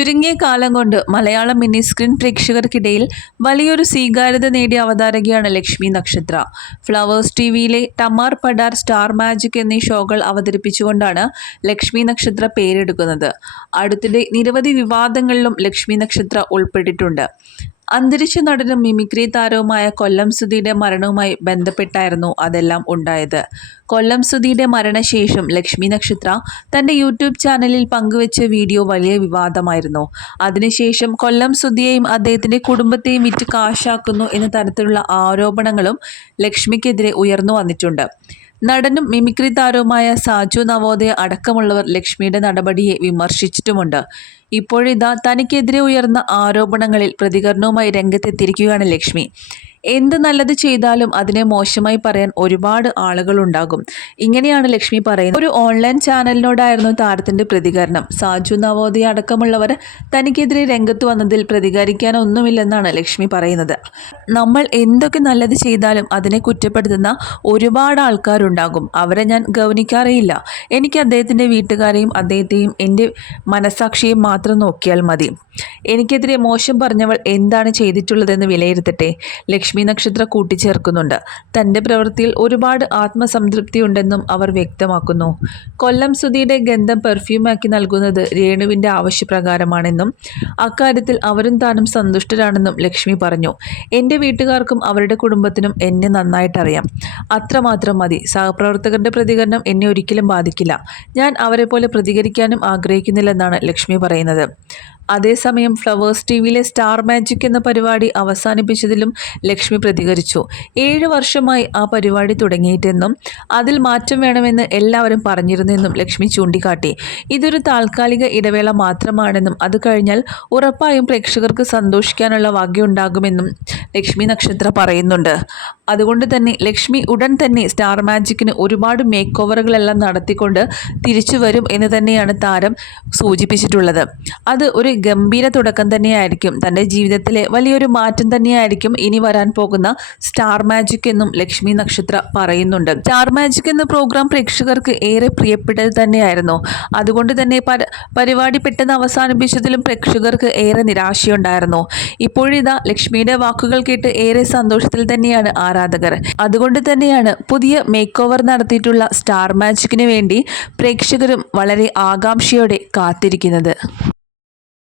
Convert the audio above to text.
ചുരുങ്ങിയ കാലം കൊണ്ട് മലയാളം മിനി സ്ക്രീൻ പ്രേക്ഷകർക്കിടയിൽ വലിയൊരു സ്വീകാര്യത നേടിയ അവതാരകയാണ് ലക്ഷ്മി നക്ഷത്ര. ഫ്ലവേഴ്സ് ടി വിയിലെ ടമാർ പടാർ സ്റ്റാർ മാജിക് എന്നീ ഷോകൾ അവതരിപ്പിച്ചുകൊണ്ടാണ് ലക്ഷ്മി നക്ഷത്ര പേരെടുക്കുന്നത്. അടുത്തിടെ നിരവധി വിവാദങ്ങളിലും ലക്ഷ്മി നക്ഷത്ര ഉൾപ്പെട്ടിട്ടുണ്ട്. അന്തരിച്ച നടനും മിമിക്രി താരവുമായ കൊല്ലം സുധിയുടെ മരണവുമായി ബന്ധപ്പെട്ടായിരുന്നു അതെല്ലാം ഉണ്ടായത്. കൊല്ലം സുധിയുടെ മരണശേഷം ലക്ഷ്മി നക്ഷത്ര തന്റെ യൂട്യൂബ് ചാനലിൽ പങ്കുവച്ച വീഡിയോ വലിയ വിവാദമായിരുന്നു. അതിനുശേഷം കൊല്ലം സുധിയെയും അദ്ദേഹത്തിന്റെ കുടുംബത്തെയും വിറ്റ് കാശാക്കുന്നു എന്ന തരത്തിലുള്ള ആരോപണങ്ങളും ലക്ഷ്മിക്കെതിരെ ഉയർന്നു വന്നിട്ടുണ്ട്. നടനും മിമിക്രി താരവുമായ സാജു നവോദയ അടക്കമുള്ളവർ ലക്ഷ്മിയുടെ നടപടിയെ വിമർശിച്ചിട്ടുമുണ്ട്. ഇപ്പോഴിതാ തനിക്കെതിരെ ഉയർന്ന ആരോപണങ്ങളിൽ പ്രതികരണവുമായി രംഗത്തെത്തിയിരിക്കുകയാണ് ലക്ഷ്മി. എന്ത് നല്ലത് ചെയ്താലും അതിനെ മോശമായി പറയാൻ ഒരുപാട് ആളുകളുണ്ടാകും. ഇങ്ങനെയാണ് ലക്ഷ്മി പറയുന്നത്. ഒരു ഓൺലൈൻ ചാനലിനോടായിരുന്നു താരത്തിന്റെ പ്രതികരണം. സാജു നവോദയ അടക്കമുള്ളവർ തനിക്കെതിരെ രംഗത്ത് വന്നതിൽ പ്രതികരിക്കാനൊന്നുമില്ലെന്നാണ് ലക്ഷ്മി പറയുന്നത്. നമ്മൾ എന്തൊക്കെ നല്ലത് ചെയ്താലും അതിനെ കുറ്റപ്പെടുത്തുന്ന ഒരുപാട് ആൾക്കാരുണ്ടാകും. അവരെ ഞാൻ ഗൗനിക്കാറേയില്ല. എനിക്ക് അദ്ദേഹത്തിന്റെ വീട്ടുകാരെയും അദ്ദേഹത്തെയും എന്റെ മനസാക്ഷിയും മാത്രം നോക്കിയാൽ മതി. എനിക്കെതിരെ മോശം പറഞ്ഞവൾ എന്താണ് ചെയ്തിട്ടുള്ളതെന്ന് വിലയിരുത്തട്ടെ? ലക്ഷ്മി നക്ഷത്ര കൂട്ടിച്ചേർക്കുന്നുണ്ട്. തന്റെ പ്രവൃത്തിയിൽ ഒരുപാട് ആത്മസംതൃപ്തി ഉണ്ടെന്നും അവർ വ്യക്തമാക്കുന്നു. കൊല്ലം സുധിയുടെ ഗന്ധം പെർഫ്യൂമാക്കി നൽകുന്നത് രേണുവിന്റെ ആവശ്യപ്രകാരമാണെന്നും അക്കാര്യത്തിൽ അവരും താനും സന്തുഷ്ടരാണെന്നും ലക്ഷ്മി പറഞ്ഞു. എന്റെ വീട്ടുകാർക്കും അവരുടെ കുടുംബത്തിനും എന്നെ നന്നായിട്ടറിയാം. അത്രമാത്രം മതി. സഹപ്രവർത്തകരുടെ പ്രതികരണം എന്നെ ഒരിക്കലും ബാധിക്കില്ല. ഞാൻ അവരെ പോലെ പ്രതികരിക്കാനും ആഗ്രഹിക്കുന്നില്ലെന്നാണ് ലക്ഷ്മി പറയുന്നത്. അതേസമയം ഫ്ലവേഴ്സ് ടി വിയിലെ സ്റ്റാർ മാജിക് എന്ന പരിപാടി അവസാനിപ്പിച്ചതിലും ലക്ഷ്മി പ്രതികരിച്ചു. ഏഴ് വർഷമായി ആ പരിപാടി തുടങ്ങിയിട്ടെന്നും അതിൽ മാറ്റം വേണമെന്ന് എല്ലാവരും പറഞ്ഞിരുന്നെന്നും ലക്ഷ്മി ചൂണ്ടിക്കാട്ടി. ഇതൊരു താൽക്കാലിക ഇടവേള മാത്രമാണെന്നും അത് കഴിഞ്ഞാൽ ഉറപ്പായും പ്രേക്ഷകർക്ക് സന്തോഷിക്കാനുള്ള വകയുണ്ടാകുമെന്നും ലക്ഷ്മി നക്ഷത്ര പറയുന്നുണ്ട്. അതുകൊണ്ട് തന്നെ ലക്ഷ്മി ഉടൻ തന്നെ സ്റ്റാർ മാജിക്കിന് ഒരുപാട് മേക്ക് ഓവറുകളെല്ലാം നടത്തിക്കൊണ്ട് തിരിച്ചു വരും എന്ന് തന്നെയാണ് താരം സൂചിപ്പിച്ചിട്ടുള്ളത്. അത് ഒരു ഗംഭീര തുടക്കം തന്നെയായിരിക്കും. തന്റെ ജീവിതത്തിലെ വലിയൊരു മാറ്റം തന്നെയായിരിക്കും ഇനി വരാൻ പോകുന്ന സ്റ്റാർ മാജിക് എന്നും ലക്ഷ്മി നക്ഷത്ര പറയുന്നുണ്ട്. സ്റ്റാർ മാജിക് എന്ന പ്രോഗ്രാം പ്രേക്ഷകർക്ക് ഏറെ പ്രിയപ്പെട്ടത് തന്നെയായിരുന്നു. അതുകൊണ്ട് തന്നെ പരിപാടി പെട്ടെന്ന് അവസാനിപ്പിച്ചതിലും പ്രേക്ഷകർക്ക് ഏറെ നിരാശയുണ്ടായിരുന്നു. ഇപ്പോഴിതാ ലക്ഷ്മിയുടെ വാക്കുകൾ കേട്ട് ഏറെ സന്തോഷത്തിൽ തന്നെയാണ് ആരാധകർ. അതുകൊണ്ട് തന്നെയാണ് പുതിയ മേക്ക് ഓവർ നടത്തിയിട്ടുള്ള സ്റ്റാർ മാജിക്കിന് വേണ്ടി പ്രേക്ഷകരും വളരെ ആകാംക്ഷയോടെ കാത്തിരിക്കുന്നത്.